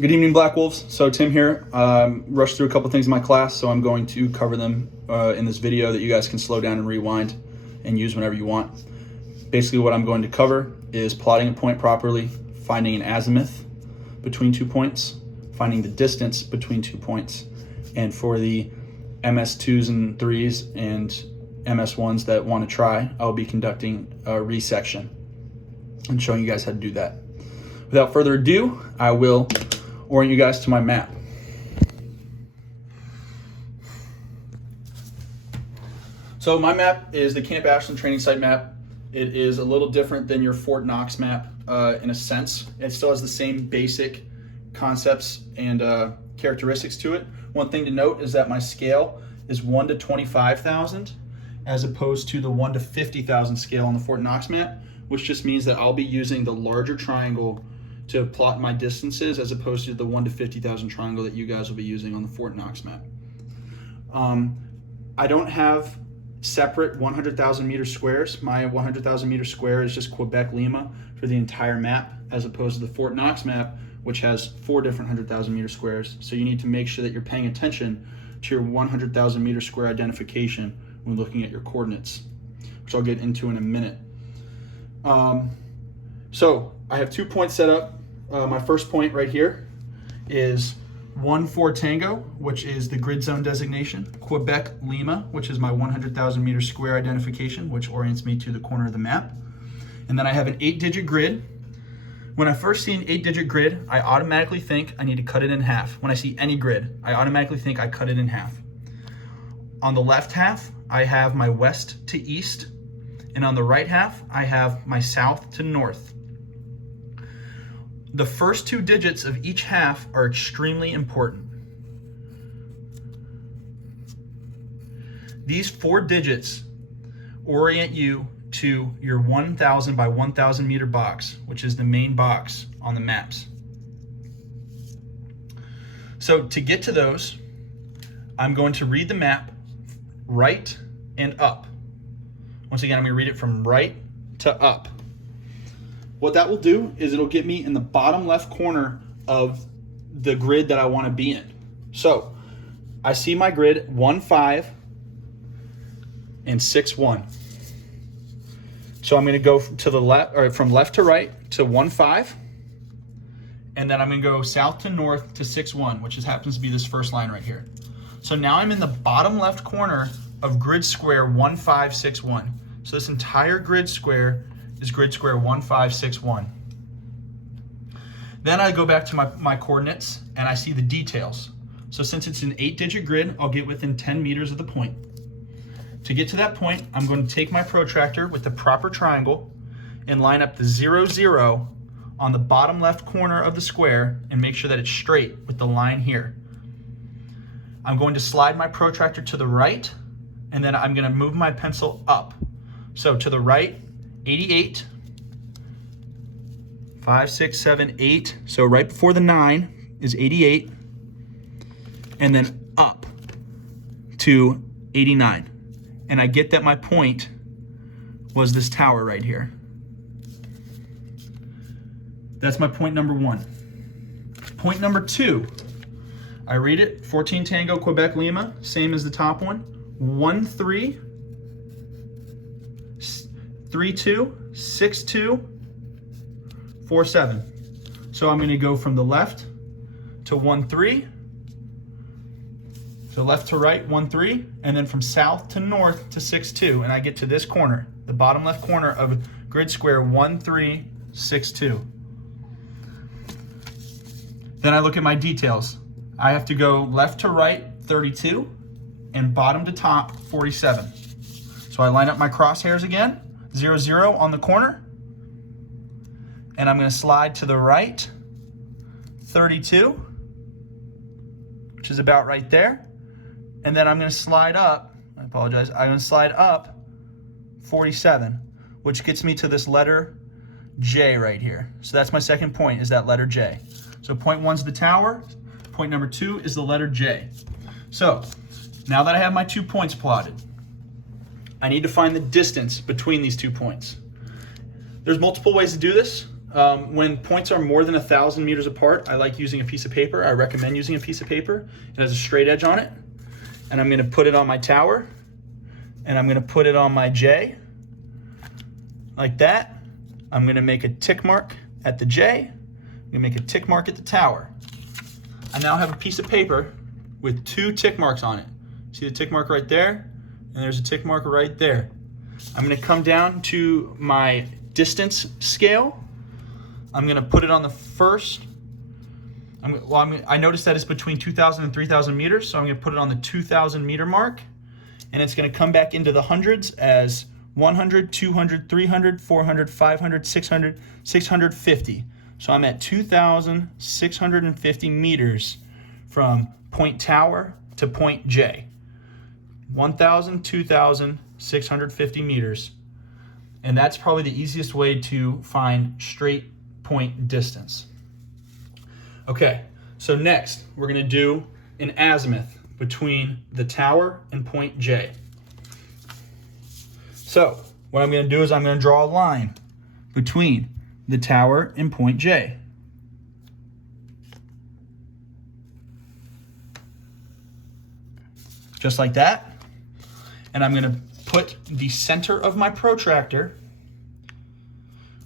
Good evening, Black Wolves. So Tim here. Rushed through a couple things in my class, so I'm going to cover them in this video that you guys can slow down and rewind and use whenever you want. Basically what I'm going to cover is plotting a point properly, finding an azimuth between 2 points, finding the distance between 2 points, and for the MS2s and 3s and MS1s that want to try, I'll be conducting a resection and showing you guys how to do that. Without further ado, I will orient you guys to my map. So my map is the Camp Ashland training site map. It is a little different than your Fort Knox map in a sense. It still has the same basic concepts and characteristics to it. One thing to note is that my scale is 1 to 25,000 as opposed to the 1 to 50,000 scale on the Fort Knox map, which just means that I'll be using the larger triangle to plot my distances as opposed to the 1 to 50,000 triangle that you guys will be using on the Fort Knox map. I don't have separate 100,000 meter squares. My 100,000 meter square is just Quebec Lima for the entire map, as opposed to the Fort Knox map, which has 4 different 100,000 meter squares. So you need to make sure that you're paying attention to your 100,000 meter square identification when looking at your coordinates, which I'll get into in a minute. So I have 2 points set up. My first point right here is 1-4 Tango, which is the grid zone designation. Quebec Lima, which is my 100,000 meter square identification, which orients me to the corner of the map. And then I have an 8-digit grid. When I first see an 8-digit grid, I automatically think I need to cut it in half. When I see any grid, I automatically think I cut it in half. On the left half, I have my west to east, and on the right half, I have my south to north. The first 2 digits of each half are extremely important. These 4 digits orient you to your 1,000 by 1,000 meter box, which is the main box on the maps. So to get to those, I'm going to read the map right and up. Once again, I'm going to read it from right to up. What that will do is it'll get me in the bottom left corner of the grid that I want to be in. So I see my grid 1-5 and 6-1. So I'm going to go to the left, or from left to right to 1-5, and then I'm going to go south to north to 6-1, which happens to be this first line right here. So now I'm in the bottom left corner of grid square 1-5-6-1. So this entire grid square is grid square 1-5-6-1. Then I go back to my coordinates and I see the details. So since it's an 8-digit grid, I'll get within 10 meters of the point. To get to that point, I'm going to take my protractor with the proper triangle and line up the 0-0 on the bottom left corner of the square and make sure that it's straight with the line here. I'm going to slide my protractor to the right, and then I'm going to move my pencil up. So to the right, 88, 5, 6, 7, 8. So right before the 9 is 88, and then up to 89. And I get that my point was this tower right here. That's my point number 1. Point number 2, I read it, 14 Tango Quebec Lima, same as the top one, 1-3, 3-2, 6-2, 4-7. So I'm going to go from the left to 1-3, so left to right 1-3, and then from south to north to 6-2, and I get to this corner, the bottom left corner of grid square 1-3-6-2. Then I look at my details. I have to go left to right 32 and bottom to top 47. So I line up my crosshairs again. 0-0 on the corner, and I'm going to slide to the right 32, which is about right there, and then I'm going to slide up, I apologize, I'm going to slide up 47, which gets me to this letter J right here. So that's my second point, is that letter J. So point 1's the tower, point number 2 is the letter J. So now that I have my 2 points plotted, I need to find the distance between these 2 points. There's multiple ways to do this. When points are more than 1,000 meters apart, I like using a piece of paper. I recommend using a piece of paper. It has a straight edge on it. And I'm going to put it on my tower. And I'm going to put it on my J. Like that. I'm going to make a tick mark at the J. I'm going to make a tick mark at the tower. I now have a piece of paper with 2 tick marks on it. See the tick mark right there? And there's a tick mark right there. I'm going to come down to my distance scale. I'm going to put it on the first. I noticed that it's between 2,000 and 3,000 meters, so I'm going to put it on the 2,000 meter mark. And it's going to come back into the hundreds as 100, 200, 300, 400, 500, 600, 650. So I'm at 2,650 meters from point tower to point J. 1,000, 2,650 meters. And that's probably the easiest way to find straight point distance. Okay, so next we're going to do an azimuth between the tower and point J. So what I'm going to do is I'm going to draw a line between the tower and point J. Just like that. And I'm going to put the center of my protractor.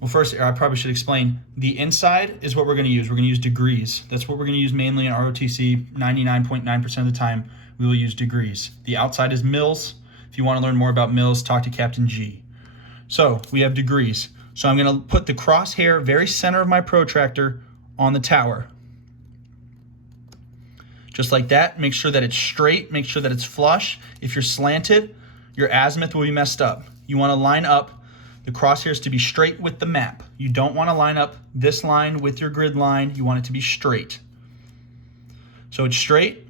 Well, first, I probably should explain. The inside is what we're going to use. We're going to use degrees. That's what we're going to use mainly in ROTC. 99.9% of the time, we will use degrees. The outside is mils. If you want to learn more about mils, talk to Captain G. So we have degrees. So I'm going to put the crosshair very center of my protractor on the tower. Just like that. Make sure that it's straight. Make sure that it's flush. If you're slanted, your azimuth will be messed up. You want to line up the crosshairs to be straight with the map. You don't want to line up this line with your grid line. You want it to be straight. So it's straight.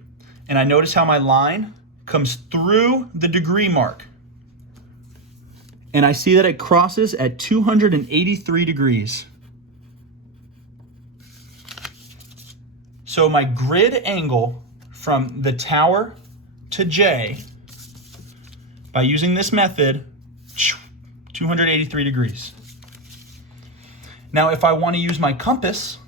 And I notice how my line comes through the degree mark. And I see that it crosses at 283 degrees. So my grid angle from the tower to J, by using this method, 283 degrees. Now, if I want to use my compass,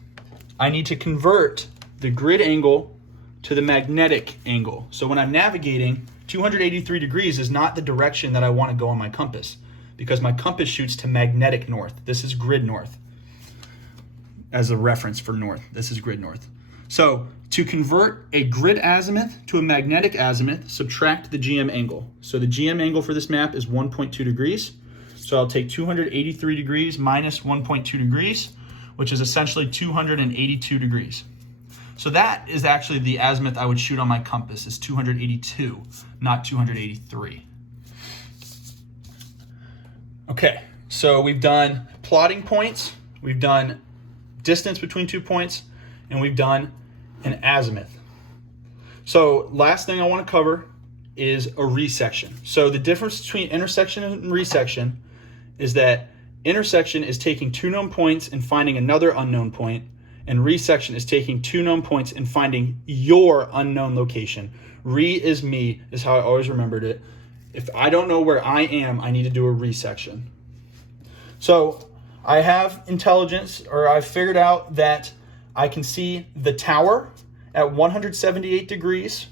I need to convert the grid angle to the magnetic angle. So when I'm navigating, 283 degrees is not the direction that I want to go on my compass, because my compass shoots to magnetic north. This is grid north. As a reference for north, this is grid north. So to convert a grid azimuth to a magnetic azimuth, subtract the GM angle. So the GM angle for this map is 1.2 degrees. So I'll take 283 degrees minus 1.2 degrees, which is essentially 282 degrees. So that is actually the azimuth I would shoot on my compass, is 282, not 283. Okay, so we've done plotting points, we've done distance between 2 points, and we've done an azimuth. So last thing I want to cover is a resection. So the difference between intersection and resection is that intersection is taking 2 known points and finding another unknown point, and resection is taking 2 known points and finding your unknown location. Re is me, is how I always remembered it. If I don't know where I am, I need to do a resection. So I have intelligence, or I've figured out that I can see the tower at 178 degrees,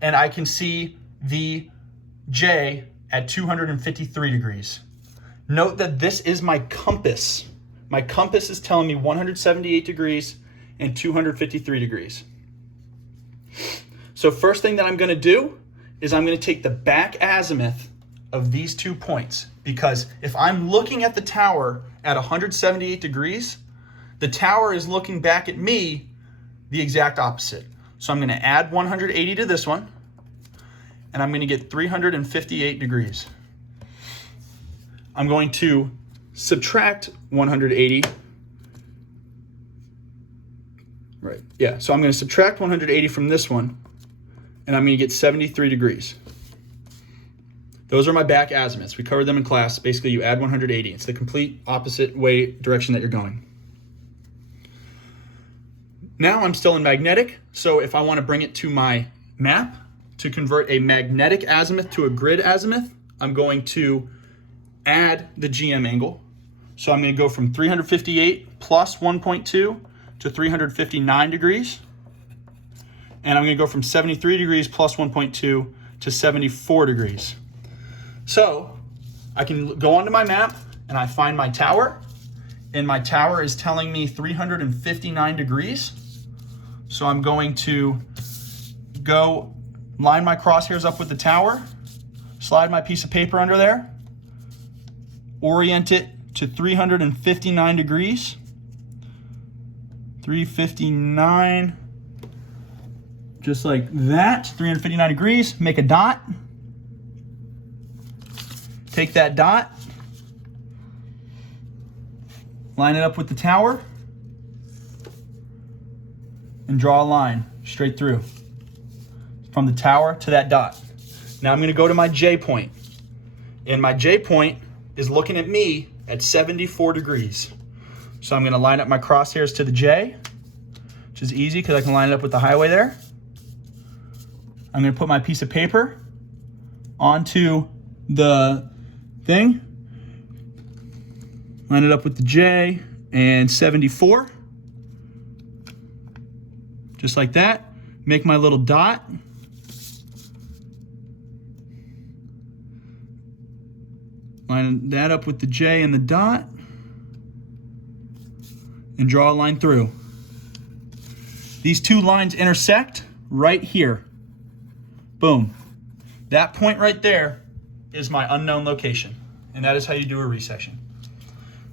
and I can see the J at 253 degrees. Note that this is my compass. My compass is telling me 178 degrees and 253 degrees. So first thing that I'm going to do is I'm going to take the back azimuth of these 2 points, because if I'm looking at the tower at 178 degrees, the tower is looking back at me the exact opposite. So I'm going to add 180 to this one, and I'm going to get 358 degrees. I'm going to subtract 180. Right, yeah, so I'm going to subtract 180 from this one, and I'm going to get 73 degrees. Those are my back azimuths. We covered them in class. Basically, you add 180. It's the complete opposite direction that you're going. Now I'm still in magnetic, so if I want to bring it to my map to convert a magnetic azimuth to a grid azimuth, I'm going to add the GM angle. So I'm going to go from 358 plus 1.2 to 359 degrees. And I'm going to go from 73 degrees plus 1.2 to 74 degrees. So I can go onto my map and I find my tower. And my tower is telling me 359 degrees. So I'm going to go line my crosshairs up with the tower, slide my piece of paper under there, orient it to 359 degrees. 359, just like that, 359 degrees, make a dot. Take that dot, line it up with the tower, and draw a line straight through from the tower to that dot. Now I'm going to go to my J point, and my J point is looking at me at 74 degrees. So I'm going to line up my crosshairs to the J, which is easy because I can line it up with the highway there. I'm going to put my piece of paper onto the thing, line it up with the J and 74, just like that. Make my little dot. Line that up with the J and the dot, and draw a line through. These two lines intersect right here. Boom. That point right there is my unknown location, and that is how you do a resection.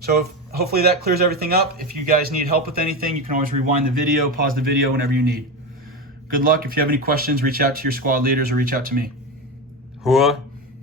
So hopefully that clears everything up. If you guys need help with anything, you can always rewind the video, pause the video whenever you need. Good luck. If you have any questions, reach out to your squad leaders or reach out to me. Hua.